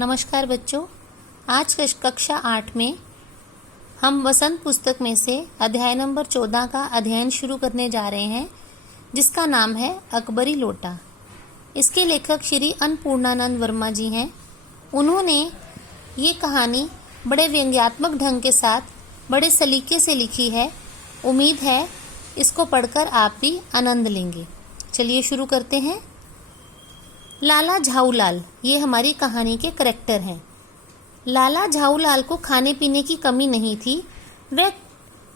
नमस्कार बच्चों। आज कक्षा 8 में हम वसंत पुस्तक में से अध्याय नंबर 14 का अध्ययन शुरू करने जा रहे हैं, जिसका नाम है अकबरी लोटा। इसके लेखक श्री अन्नपूर्णानंद वर्मा जी हैं। उन्होंने ये कहानी बड़े व्यंग्यात्मक ढंग के साथ बड़े सलीके से लिखी है। उम्मीद है इसको पढ़कर आप भी आनंद लेंगे। चलिए शुरू करते हैं। लाला झाऊलाल ये हमारी कहानी के करैक्टर हैं। लाला झाऊलाल को खाने पीने की कमी नहीं थी। वह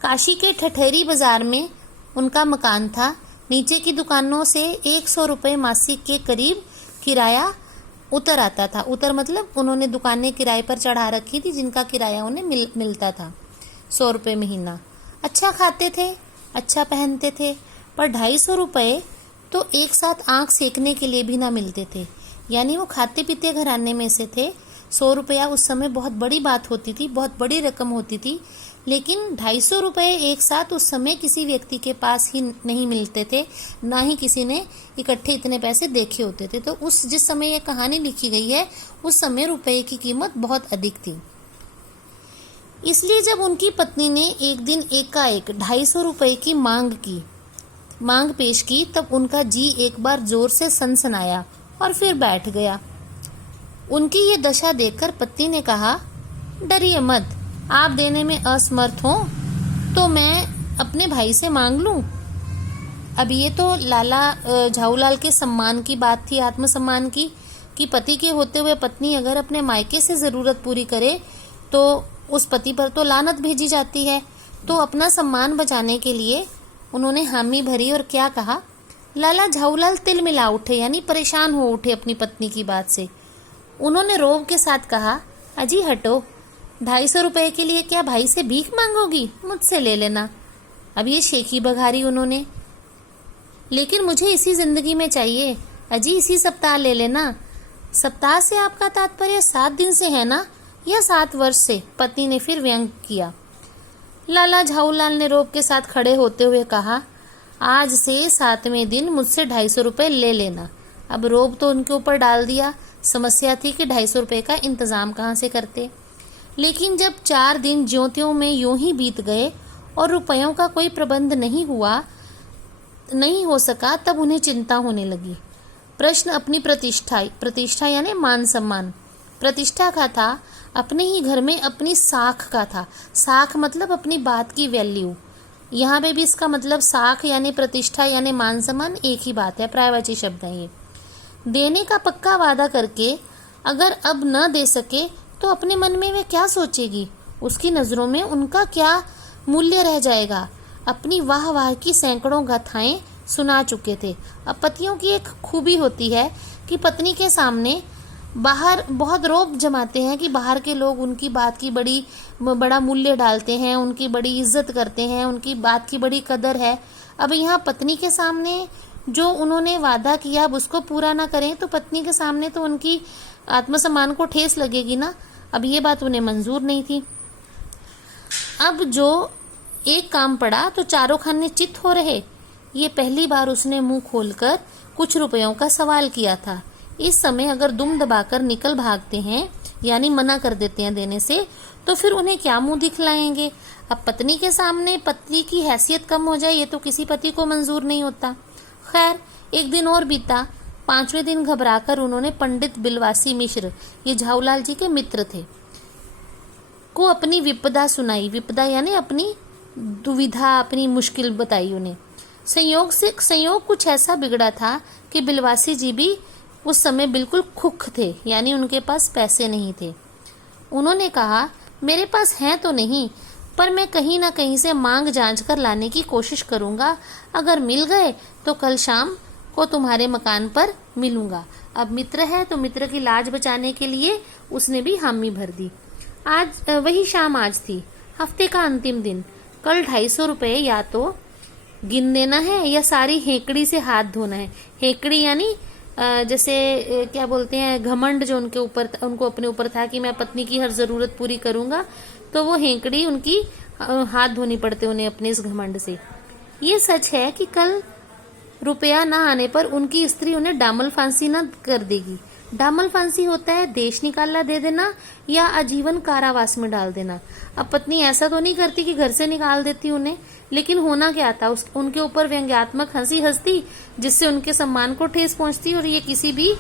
काशी के ठठेरी बाजार में उनका मकान था। नीचे की दुकानों से 100 रुपये मासिक के करीब किराया उतर आता था। उतर मतलब उन्होंने दुकानें किराए पर चढ़ा रखी थी, जिनका किराया उन्हें मिलता था 100 रुपये महीना। अच्छा खाते थे, अच्छा पहनते थे, पर 250 रुपये तो एक साथ आंख सेकने के लिए भी ना मिलते थे। यानी वो खाते पीते घराने में से थे। 100 रुपया उस समय बहुत बड़ी बात होती थी, बहुत बड़ी रकम होती थी। लेकिन 250 रुपये एक साथ उस समय किसी व्यक्ति के पास ही नहीं मिलते थे, ना ही किसी ने इकट्ठे इतने पैसे देखे होते थे। तो जिस समय यह कहानी लिखी गई है, उस समय रुपये की कीमत बहुत अधिक थी। इसलिए जब उनकी पत्नी ने एक दिन एकाएक 250 रुपये की मांग पेश की, तब उनका जी एक बार जोर से सनसनाया और फिर बैठ गया। उनकी ये दशा देखकर पत्नी ने कहा, डरिए मत, आप देने में असमर्थ हो तो मैं अपने भाई से मांग लूं। अब ये तो लाला झाऊलाल के सम्मान की बात थी, आत्मसम्मान की, कि पति के होते हुए पत्नी अगर अपने मायके से जरूरत पूरी करे तो उस पति पर तो लानत भेजी जाती है। तो अपना सम्मान बचाने के लिए उन्होंने हामी भरी और क्या कहा। लाला झाऊलाल तिलमिला उठे, यानी परेशान हो उठे अपनी पत्नी की बात से। उन्होंने रोब के साथ कहा, अजी हटो, 250 रुपये के लिए क्या भाई से भीख मांगोगी? मुझसे ले लेना। अब ये शेखी बघारी उन्होंने, लेकिन मुझे इसी जिंदगी में चाहिए। अजी इसी सप्ताह ले लेना। सप्ताह से आपका तात्पर्य 7 दिन से है ना, या 7 वर्ष से? पत्नी ने फिर व्यंग किया। लाला झाऊलाल ने रोब के साथ खड़े होते हुए कहा, आज से 7वें दिन मुझसे 250 रुपये ले लेना। अब रोब तो उनके ऊपर डाल दिया। समस्या थी कि 250 रुपये का इंतजाम कहाँ से करते। लेकिन जब 4 दिन ज्योतियों में यूं ही बीत गए और रुपयों का कोई प्रबंध नहीं हो सका, तब उन्हें चिंता होने लगी। प्रश्न अपनी प्रतिष्ठा यानी मान सम्मान, प्रतिष्ठा का था। अपने ही घर में अपनी साख का था। साख मतलब अपनी बात की वैल्यू। यहाँ पे भी इसका मतलब साख यानी प्रतिष्ठा यानी मान सम्मान एक ही बात है, पर्यायवाची शब्द है ये। देने का पक्का वादा करके अगर अब न दे सके तो अपने मन में वे क्या सोचेगी? उसकी नजरों में उनका क्या मूल्य रह जाएगा? अपनी वाह की सैकड़ों गाथाएं सुना चुके थे। अब पतियों की एक खूबी होती है कि पत्नी के सामने बाहर बहुत रोब जमाते हैं कि बाहर के लोग उनकी बात की बड़ा मूल्य डालते हैं, उनकी बड़ी इज्जत करते हैं, उनकी बात की बड़ी कदर है। अब यहाँ पत्नी के सामने जो उन्होंने वादा किया अब उसको पूरा ना करें तो पत्नी के सामने तो उनकी आत्मसम्मान को ठेस लगेगी ना। अब ये बात उन्हें मंजूर नहीं थी। अब जो एक काम पड़ा तो चारों खाने चित हो रहे। ये पहली बार उसने मुंह खोलकर कुछ रुपयों का सवाल किया था। इस समय अगर दुम दबाकर निकल भागते हैं, यानी मना कर देते हैं देने से, तो फिर उन्हें क्या मुंह दिखलाएंगे? अब पत्नी के सामने पति की हैसियत कम हो जाए, ये तो किसी पति को मंजूर नहीं होता। खैर, एक दिन और बीता। 5वें दिन घबराकर उन्होंने पंडित बिलवासी मिश्र, ये झाऊलाल जी के मित्र थे, को अपनी विपदा सुनाई। विपदा यानी अपनी दुविधा, अपनी मुश्किल बताई उन्हें। संयोग कुछ ऐसा बिगड़ा था कि बिलवासी जी भी उस समय बिल्कुल खुख थे, यानी उनके पास पैसे नहीं थे। उन्होंने कहा, मेरे पास हैं तो नहीं, पर मैं कहीं ना कहीं से मांग जांच कर लाने की कोशिश करूंगा। अगर मिल गए तो कल शाम को तुम्हारे मकान पर मिलूंगा। अब मित्र है तो मित्र की लाज बचाने के लिए उसने भी हामी भर दी। आज वही शाम आज थी, हफ्ते का अंतिम दिन। कल 250 रुपये या तो गिन देना है या सारी हेकड़ी से हाथ धोना है। हेकड़ी यानी जैसे क्या बोलते हैं, घमंड जो उनको अपने ऊपर था कि मैं पत्नी की हर जरूरत पूरी करूंगा, तो वो हेकड़ी उनकी हाथ धोनी पड़ते उन्हें अपने इस घमंड से। ये सच है कि कल रुपया ना आने पर उनकी स्त्री उन्हें डामल फांसी न कर देगी। डामल फांसी होता है देश निकाला दे देना या आजीवन कारावास में डाल देना। अब पत्नी ऐसा तो नहीं करती कि घर से निकाल देती उन्हें, लेकिन होना क्या था, उनके ऊपर व्यंग्यात्मक हंसी हंसती जिससे उनके सम्मान को ठेस पहुंचती, और ये किसी भी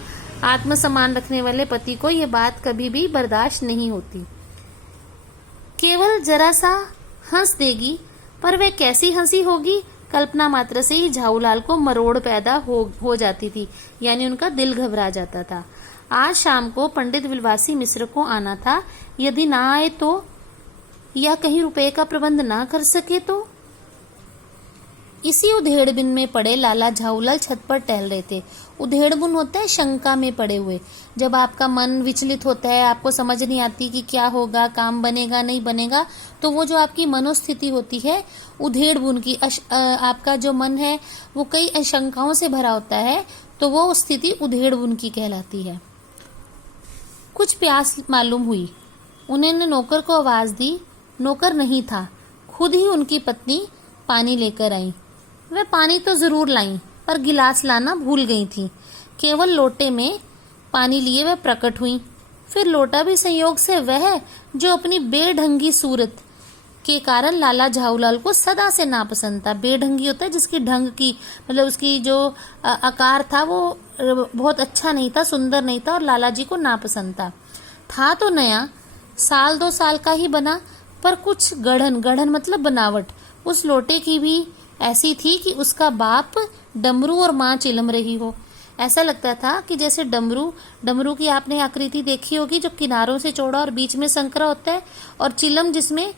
आत्मसम्मान रखने वाले पति को ये बात कभी भी बर्दाश्त नहीं होती। केवल जरा सा हंस देगी, पर वह कैसी हंसी होगी, कल्पना मात्र से ही झाऊलाल को मरोड़ पैदा हो जाती थी, यानी उनका दिल घबरा जाता था। आज शाम को पंडित विलवासी मिश्र को आना था, यदि ना आए तो, या कहीं रुपए का प्रबंध ना कर सके तो। इसी उधेड़बुन में पड़े लाला झाऊलाल छत पर टहल रहे थे। उधेड़बुन होता है शंका में पड़े हुए, जब आपका मन विचलित होता है, आपको समझ नहीं आती कि क्या होगा, काम बनेगा नहीं बनेगा, तो वो जो आपकी मनोस्थिति होती है उधेड़बुन की, आपका जो मन है वो कई आशंकाओं से भरा होता है, तो वो स्थिति उधेड़बुन की कहलाती है। कुछ प्यास मालूम हुई, उन्होंने नौकर को आवाज दी। नौकर नहीं था, खुद ही उनकी पत्नी पानी लेकर आई। वह पानी तो जरूर लाई, पर गिलास लाना भूल गई थी। केवल लोटे में पानी लिए वह प्रकट हुई। फिर लोटा भी संयोग से वह जो अपनी बेढंगी सूरत के कारण लाला झाऊलाल को सदा से नापसंद था। बेढंगी होता है जिसकी ढंग की, मतलब उसकी जो आकार था वो बहुत अच्छा नहीं था, सुंदर नहीं था, और लाला जी को नापसंद था तो नया, साल 2 साल का ही बना, पर कुछ गढ़न मतलब बनावट उस लोटे की भी ऐसी थी कि उसका बाप डमरू और माँ चिलम रही हो। ऐसा लगता था कि जैसे डमरू की आपने आकृति देखी होगी, जो किनारों से चौड़ा और बीच में संकरा होता है, और चिलम जिसमें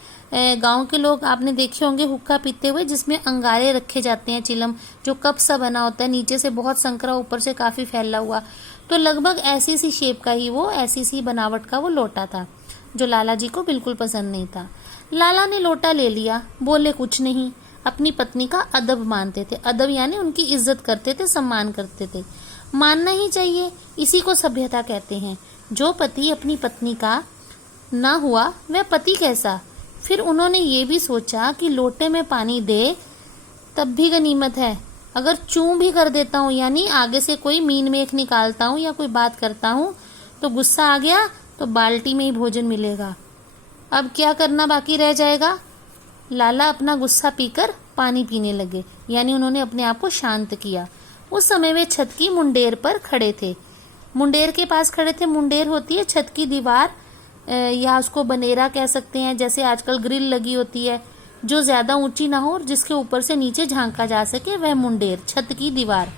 गांव के लोग आपने देखे होंगे हुक्का पीते हुए, जिसमें अंगारे रखे जाते हैं, चिलम जो कप सा बना होता है, नीचे से बहुत संकरा, ऊपर से काफी फैला हुआ, तो लगभग ऐसी सी शेप का ही वो, ऐसी सी बनावट का वो लोटा था, जो लाला जी को बिल्कुल पसंद नहीं था। लाला ने लोटा ले लिया, बोले कुछ नहीं, अपनी पत्नी का अदब मानते थे। अदब यानी उनकी इज्जत करते थे, सम्मान करते थे। मानना ही चाहिए, इसी को सभ्यता कहते हैं। जो पति अपनी पत्नी का ना हुआ वह पति कैसा। फिर उन्होंने ये भी सोचा कि लोटे में पानी दे तब भी गनीमत है, अगर चूं भी कर देता हूँ, यानी आगे से कोई मीन मेख निकालता हूँ या कोई बात करता हूँ तो गुस्सा आ गया तो बाल्टी में ही भोजन मिलेगा। अब क्या करना बाकी रह जाएगा। लाला अपना गुस्सा पीकर पानी पीने लगे, यानी उन्होंने अपने आप को शांत किया। उस समय वे छत की मुंडेर पर खड़े थे, मुंडेर के पास खड़े थे। मुंडेर होती है छत की दीवार, या उसको बनेरा कह सकते हैं, जैसे आजकल ग्रिल लगी होती है, जो ज्यादा ऊंची ना हो और जिसके ऊपर से नीचे झांका जा सके, वह मुंडेर, छत की दीवार।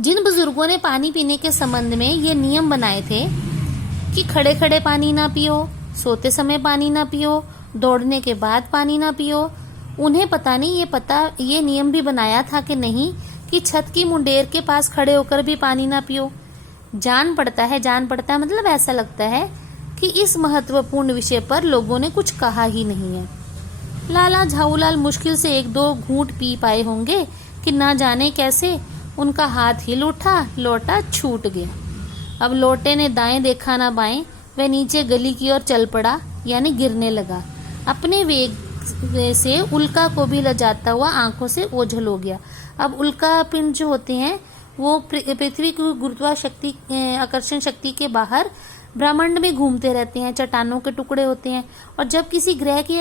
जिन बुजुर्गों ने पानी पीने के संबंध में ये नियम बनाए थे कि खड़े खड़े पानी ना पियो, सोते समय पानी ना पियो, दौड़ने के बाद पानी ना पियो, उन्हें पता नहीं ये नियम भी बनाया था कि नहीं कि छत की मुंडेर के पास खड़े होकर भी पानी ना पियो। जान पड़ता है मतलब ऐसा लगता है कि इस महत्वपूर्ण विषय पर लोगों ने कुछ कहा ही नहीं है। लाला झाऊलाल मुश्किल से 1-2 घूंट पी पाए होंगे कि ना जाने कैसे उनका हाथ हिल उठा, लोटा छूट गया। अब लोटे ने दाएं देखा ना बाएं, वह नीचे गली की ओर चल पड़ा, यानी गिरने लगा। अपने वेग से उल्का को भी लजाता हुआ आंखों से ओझल हो गया। अब उल्का पिंड जो होते हैं वो पृथ्वी की गुरुत्वाकर्षण आकर्षण शक्ति के बाहर ब्रह्मांड में घूमते रहते हैं, चट्टानों के टुकड़े होते हैं, और जब किसी ग्रह की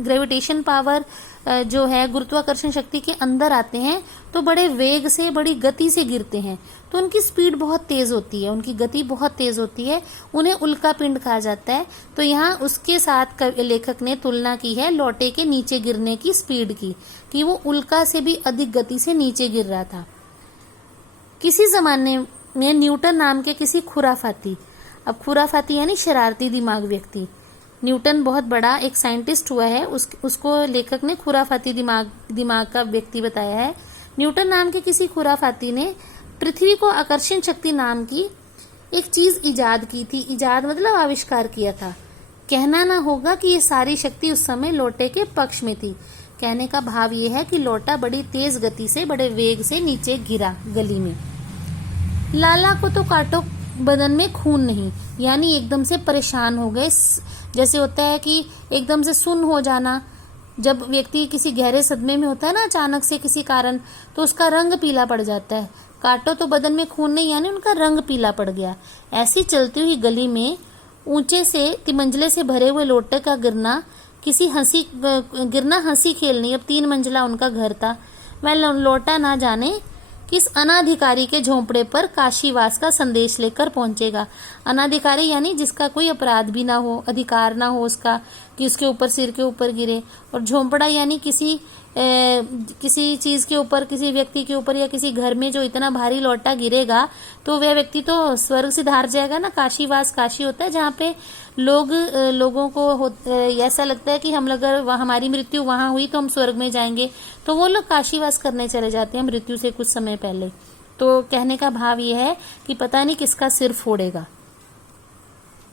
ग्रेविटेशन पावर जो है गुरुत्वाकर्षण शक्ति के अंदर आते हैं तो बड़े वेग से, बड़ी गति से गिरते हैं, तो उनकी स्पीड बहुत तेज होती है, उनकी गति बहुत तेज होती है, उन्हें उल्का पिंड कहा जाता है। तो यहाँ उसके साथ लेखक ने तुलना की है लोटे के नीचे गिरने की स्पीड की, कि वो उल्का से भी अधिक गति से नीचे गिर रहा था। किसी जमाने में न्यूटन नाम के किसी खुराफाती, अब खुराफाती यानी शरारती दिमाग व्यक्ति, न्यूटन बहुत बड़ा एक साइंटिस्ट हुआ है, उसको लेखक ने खुराफाती दिमाग का व्यक्ति बताया है। न्यूटन नाम के किसी खुराफाती ने पृथ्वी को आकर्षण शक्ति नाम की एक चीज इजाद की थी। इजाद मतलब आविष्कार किया था। कहना ना होगा कि ये सारी शक्ति उस समय लोटे के पक्ष में थी। कहने का भाव ये है कि लोटा बड़ी तेज गति से, बड़े वेग से नीचे गिरा गली में। लाला को तो काटो बदन में खून नहीं, यानी एकदम से परेशान हो गए। जैसे होता है कि एकदम से सुन्न हो जाना, जब व्यक्ति किसी गहरे सदमे में होता है ना अचानक से किसी कारण, तो उसका रंग पीला पड़ जाता है, काटो तो बदन में खून नहीं, यानी उनका रंग पीला पड़ गया। ऐसी चलती हुई गली में ऊंचे से तिमंजिले से भरे हुए लोटे का गिरना हंसी खेल नहीं। अब 3 मंजिला उनका घर था। वह लोटा ना जाने किस अनाधिकारी के झोंपड़े पर काशीवास का संदेश लेकर पहुंचेगा। अनाधिकारी यानी जिसका कोई अपराध भी ना हो, अधिकार ना हो उसका कि उसके ऊपर सिर के ऊपर गिरे। और झोंपड़ा यानी किसी चीज के ऊपर, किसी व्यक्ति के ऊपर या किसी घर में जो इतना भारी लोटा गिरेगा तो वह व्यक्ति तो स्वर्ग से धार जाएगा ना। काशीवास, काशी होता है जहाँ पे लोगों को ऐसा लगता है कि हम अगर हमारी मृत्यु वहां हुई तो हम स्वर्ग में जाएंगे, तो वो लोग काशीवास करने चले जाते हैं मृत्यु से कुछ समय पहले। तो कहने का भाव यह है कि पता नहीं किसका सिर फोड़ेगा।